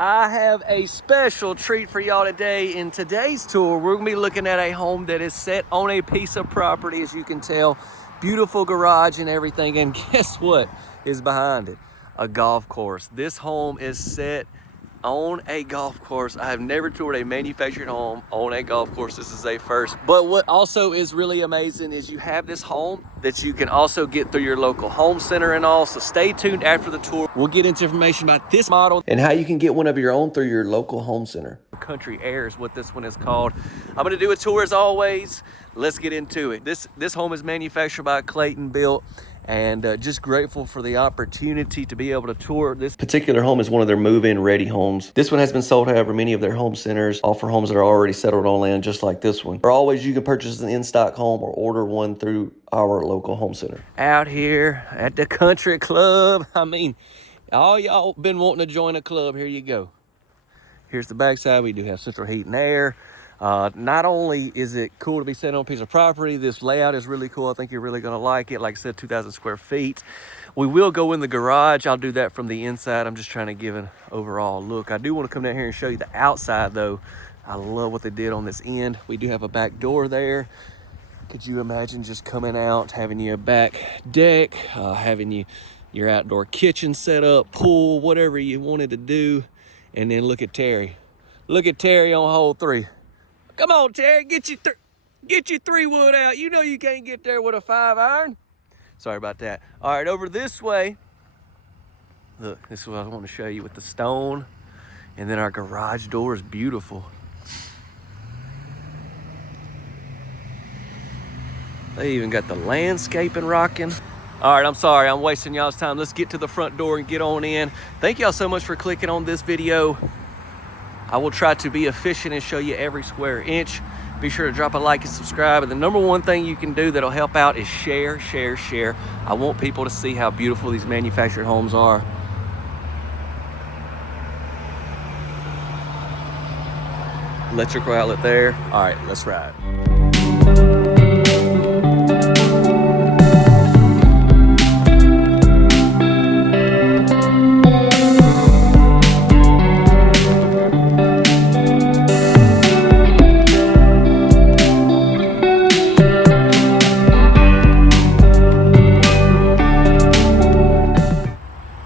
I have a special treat for y'all today. In today's tour, we're gonna be looking at a home that is set on a piece of property, as you can tell. Beautiful garage and everything, and guess what is behind it? A golf course. This home is set on a golf course. I have never toured a manufactured home on a golf course. This is a first. But what also is really amazing is you have this home that you can also get through your local home center and all. So stay tuned after the tour. We'll get into information about this model and how you can get one of your own through your local home center. Country Aire is what this one is called. I'm gonna do a tour as always. Let's get into it. This home is manufactured by Clayton Built, and just grateful for the opportunity to be able to tour. This particular home is one of their move-in ready homes. This one has been sold, however, many of their home centers offer homes that are already settled on land just like this one. Or always, you can purchase an in-stock home or order one through our local home center. Out here at the country club, I mean, all y'all been wanting to join a club, here you go. Here's the backside. We do have central heat and air. Not only is it cool to be set on a piece of property, this layout is really cool. I think you're really gonna like it. Like I said, 2,000 square feet. We will go in the garage. I'll do that from the inside. I'm just trying to give an overall look. I do want to come down here and show you the outside though. I love what they did on this end. We do have a back door there. Could you imagine just coming out, having you a back deck, having your outdoor kitchen set up, pool, whatever you wanted to do. And then look at Terry. Look at Terry on hole 3. Come on, Terry, get your 3 wood out. You know you can't get there with a 5-iron. Sorry about that. All right, over this way. Look, this is what I want to show you with the stone. And then our garage door is beautiful. They even got the landscaping rocking. All right, I'm sorry, I'm wasting y'all's time. Let's get to the front door and get on in. Thank y'all so much for clicking on this video. I will try to be efficient and show you every square inch. Be sure to drop a like and subscribe. And the number one thing you can do that'll help out is share, share, share. I want people to see how beautiful these manufactured homes are. Electrical outlet there. All right, let's ride.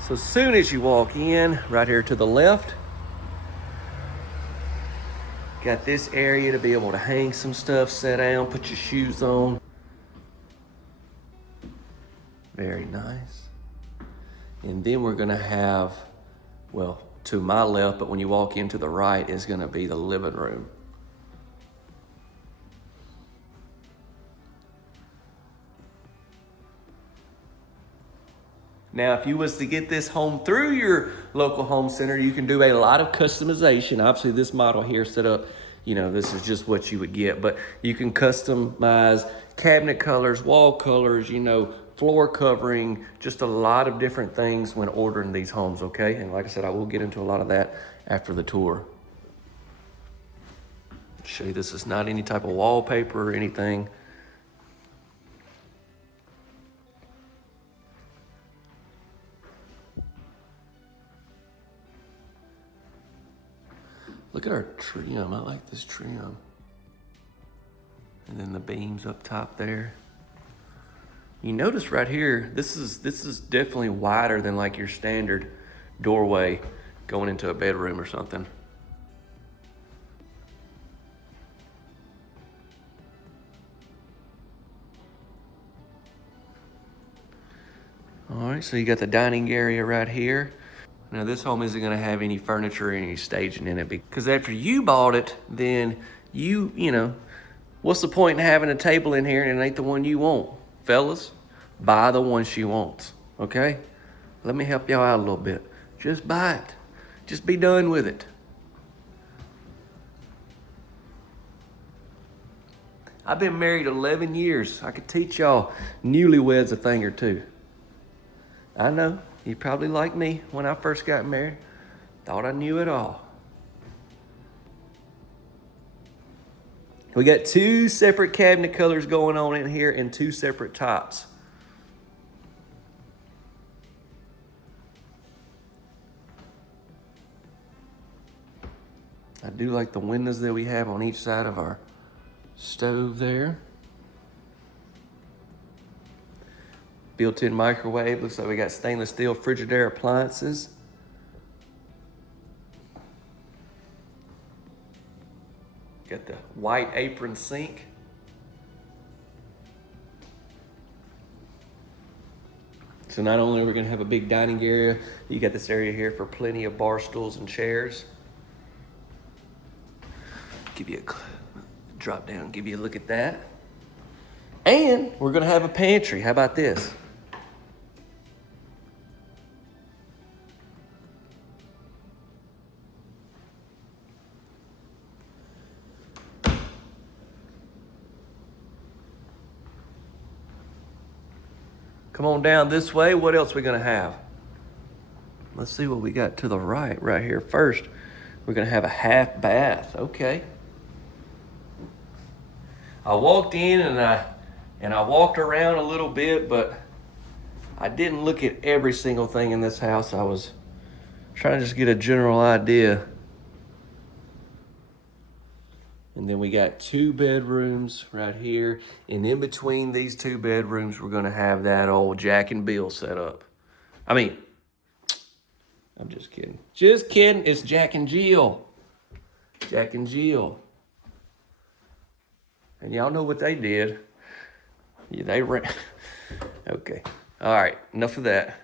So as soon as you walk in, right here to the left, got this area to be able to hang some stuff, sit down, put your shoes on. Very nice. And then we're gonna have, well, to my left, but when you walk into the right is gonna be the living room. Now, if you was to get this home through your local home center, you can do a lot of customization. Obviously, this model here set up, you know, this is just what you would get, but you can customize cabinet colors, wall colors, you know, floor covering, just a lot of different things when ordering these homes, okay? And like I said, I will get into a lot of that after the tour. Show you this is not any type of wallpaper or anything. Look at our trim. I like this trim. And then the beams up top there. You notice right here, this is definitely wider than like your standard doorway going into a bedroom or something. All right, so you got the dining area right here. Now this home isn't gonna have any furniture or any staging in it because after you bought it, then you know, what's the point in having a table in here and it ain't the one you want? Fellas, buy the one she wants, okay? Let me help y'all out a little bit. Just buy it. Just be done with it. I've been married 11 years. I could teach y'all newlyweds a thing or two. I know. You probably like me when I first got married. Thought I knew it all. We got 2 separate cabinet colors going on in here and 2 separate tops. I do like the windows that we have on each side of our stove there. Built-in microwave. Looks like we got stainless steel Frigidaire appliances. Got the white apron sink. So not only are we gonna have a big dining area, you got this area here for plenty of bar stools and chairs. Give you a drop down, give you a look at that. And we're gonna have a pantry. How about this? Come on down this way. What else we gonna have? Let's see what we got to the right here. First, we're gonna have a half bath. Okay. I walked in and I walked around a little bit, but I didn't look at every single thing in this house. I was trying to just get a general idea. And then we got 2 bedrooms right here. And in between these 2 bedrooms, we're gonna have that old Jack and Bill set up. I mean, I'm just kidding. Just kidding, it's Jack and Jill. Jack and Jill. And y'all know what they did. Yeah, they ran. Okay, all right, enough of that.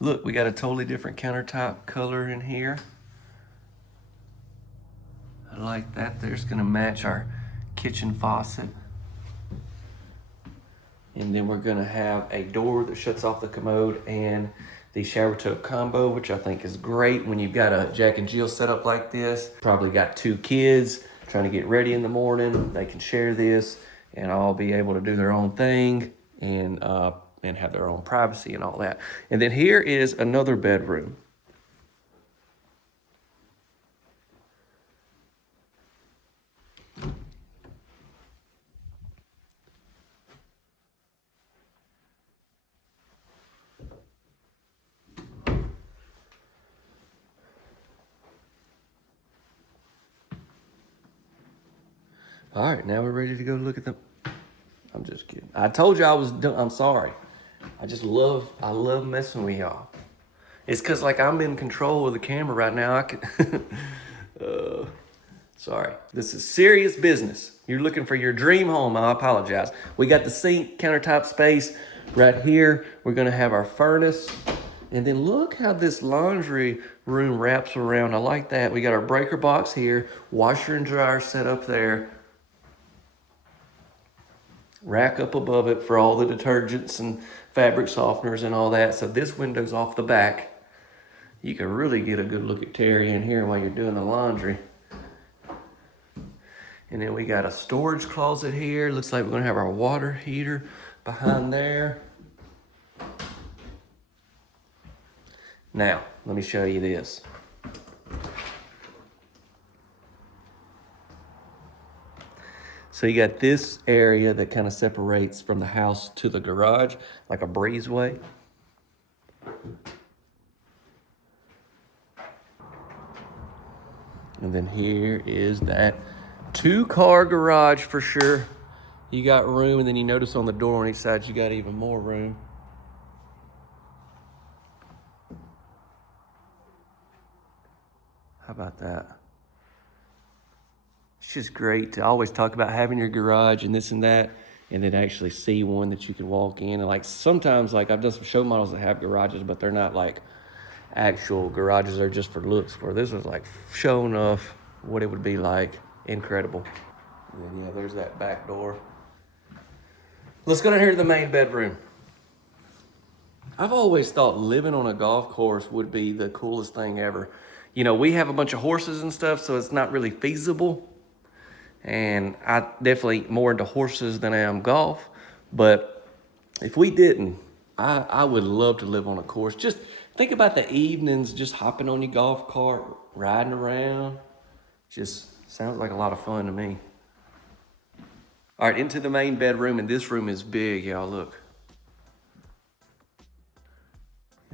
Look, we got a totally different countertop color in here. I like that. There's gonna match our kitchen faucet. And then we're gonna have a door that shuts off the commode and the shower tub combo, which I think is great when you've got a Jack and Jill setup like this. Probably got 2 kids trying to get ready in the morning. They can share this and all be able to do their own thing and have their own privacy and all that. And then here is another bedroom. All right, now we're ready to go look at them. I'm just kidding. I told you I was done. I'm sorry. I love messing with y'all. It's cause like I'm in control of the camera right now. I can, sorry. This is serious business. You're looking for your dream home. I apologize. We got the sink, countertop space right here. We're gonna have our furnace. And then look how this laundry room wraps around. I like that. We got our breaker box here, washer and dryer set up there. Rack up above it for all the detergents and fabric softeners and all that. So this window's off the back. You can really get a good look at Terry in here while you're doing the laundry. And then we got a storage closet here. Looks like we're gonna have our water heater behind there. Now, let me show you this. So you got this area that kind of separates from the house to the garage, like a breezeway. And then here is that 2-car garage for sure. You got room, and then you notice on the door on each side, you got even more room. How about that? It's just great to always talk about having your garage and this and that, and then actually see one that you can walk in. And like sometimes, like I've done some show models that have garages, but they're not like actual garages. They're just for looks. Where this was like showing off what it would be like. Incredible. And then yeah, there's that back door. Let's go down here to the main bedroom. I've always thought living on a golf course would be the coolest thing ever. You know, we have a bunch of horses and stuff, so it's not really feasible. And I definitely more into horses than I am golf. But if we didn't, I would love to live on a course. Just think about the evenings, just hopping on your golf cart, riding around. Just sounds like a lot of fun to me. All right, into the main bedroom, and this room is big, y'all, look.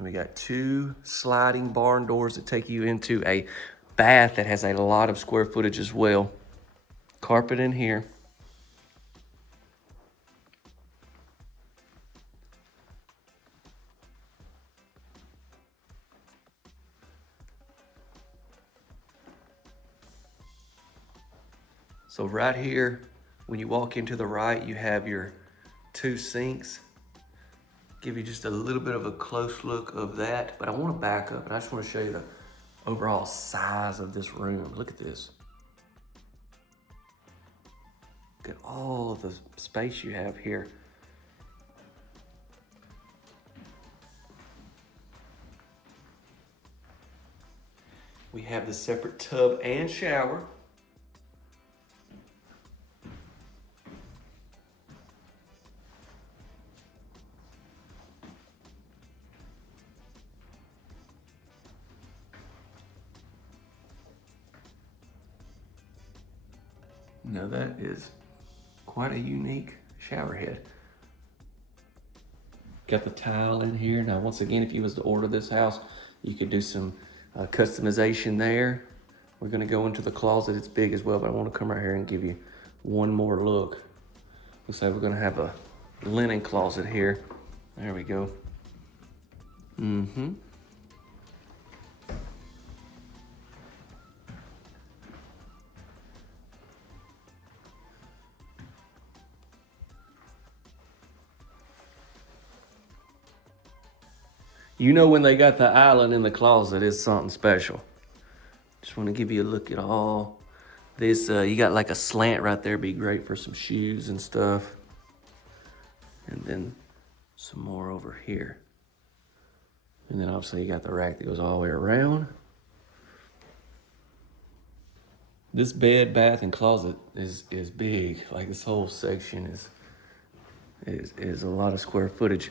We got 2 sliding barn doors that take you into a bath that has a lot of square footage as well. Carpet in here. So right here, when you walk into the right, you have your 2 sinks. Give you just a little bit of a close look of that, but I want to back up and I just want to show you the overall size of this room. Look at this. Look at all of the space you have here. We have the separate tub and shower. Now that is quite a unique shower head. Got the tile in here. Now, once again, if you was to order this house, you could do some customization there. We're gonna go into the closet. It's big as well, but I wanna come right here and give you one more look. Looks like we're gonna have a linen closet here. There we go. You know when they got the island in the closet, it's something special. Just want to give you a look at all this. You got like a slant right there, be great for some shoes and stuff. And then some more over here. And then obviously you got the rack that goes all the way around. This bed, bath, and closet is big. Like this whole section is a lot of square footage.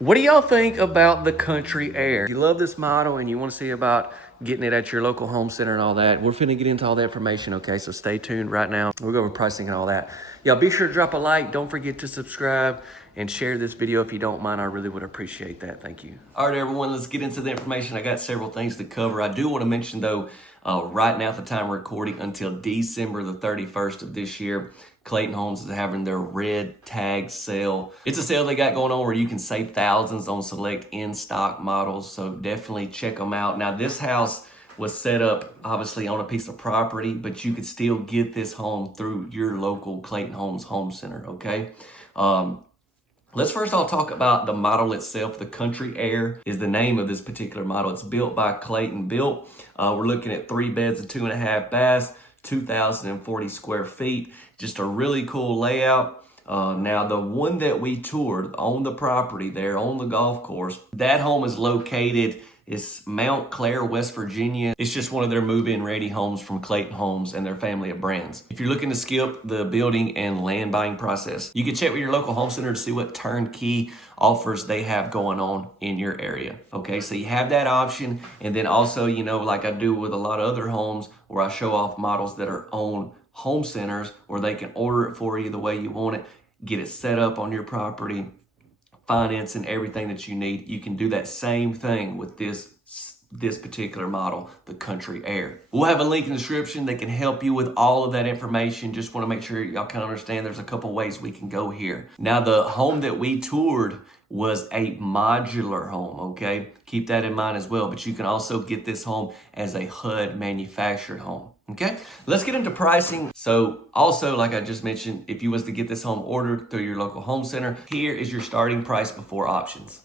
What do y'all think about the Country Aire? If you love this model and you want to see about getting it at your local home center and all that, we're finna get into all that information, okay? So stay tuned right now. We'll go over pricing and all that. Y'all be sure to drop a like. Don't forget to subscribe and share this video if you don't mind. I really would appreciate that. Thank you. All right, everyone, let's get into the information. I got several things to cover. I do want to mention, though, right now at the time of recording until December the 31st of this year, Clayton Homes is having their red tag sale. It's a sale they got going on where you can save thousands on select in-stock models, so definitely check them out. Now, this house was set up obviously on a piece of property, but you could still get this home through your local Clayton Homes home center, okay? Let's first all talk about the model itself. The Country Aire is the name of this particular model. It's built by Clayton Built. We're looking at 3 beds and 2.5 baths, 2,040 square feet. Just a really cool layout. Now, the one that we toured on the property there on the golf course, that home is located, it's Mount Clair, West Virginia. It's just one of their move-in ready homes from Clayton Homes and their family of brands. If you're looking to skip the building and land buying process, you can check with your local home center to see what turnkey offers they have going on in your area. Okay, so you have that option. And then also, you know, like I do with a lot of other homes where I show off models that are on home centers where they can order it for you the way you want it, get it set up on your property, finance and everything that you need. You can do that same thing with this particular model, the Country Aire. We'll have a link in the description that can help you with all of that information. Just want to make sure y'all kind of understand there's a couple ways we can go here. Now, the home that we toured was a modular home, okay? Keep that in mind as well, but you can also get this home as a HUD manufactured home. Okay, let's get into pricing. So also, like I just mentioned, if you was to get this home ordered through your local home center, here is your starting price before options.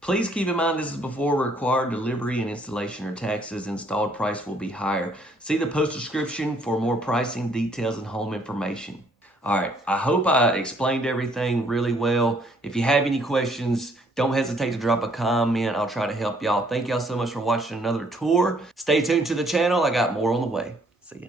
Please keep in mind this is before required delivery and installation or taxes. Installed price will be higher. See the post description for more pricing details and home information. All right, I hope I explained everything really well. If you have any questions, don't hesitate to drop a comment. I'll try to help y'all. Thank y'all so much for watching another tour. Stay tuned to the channel. I got more on the way. See ya.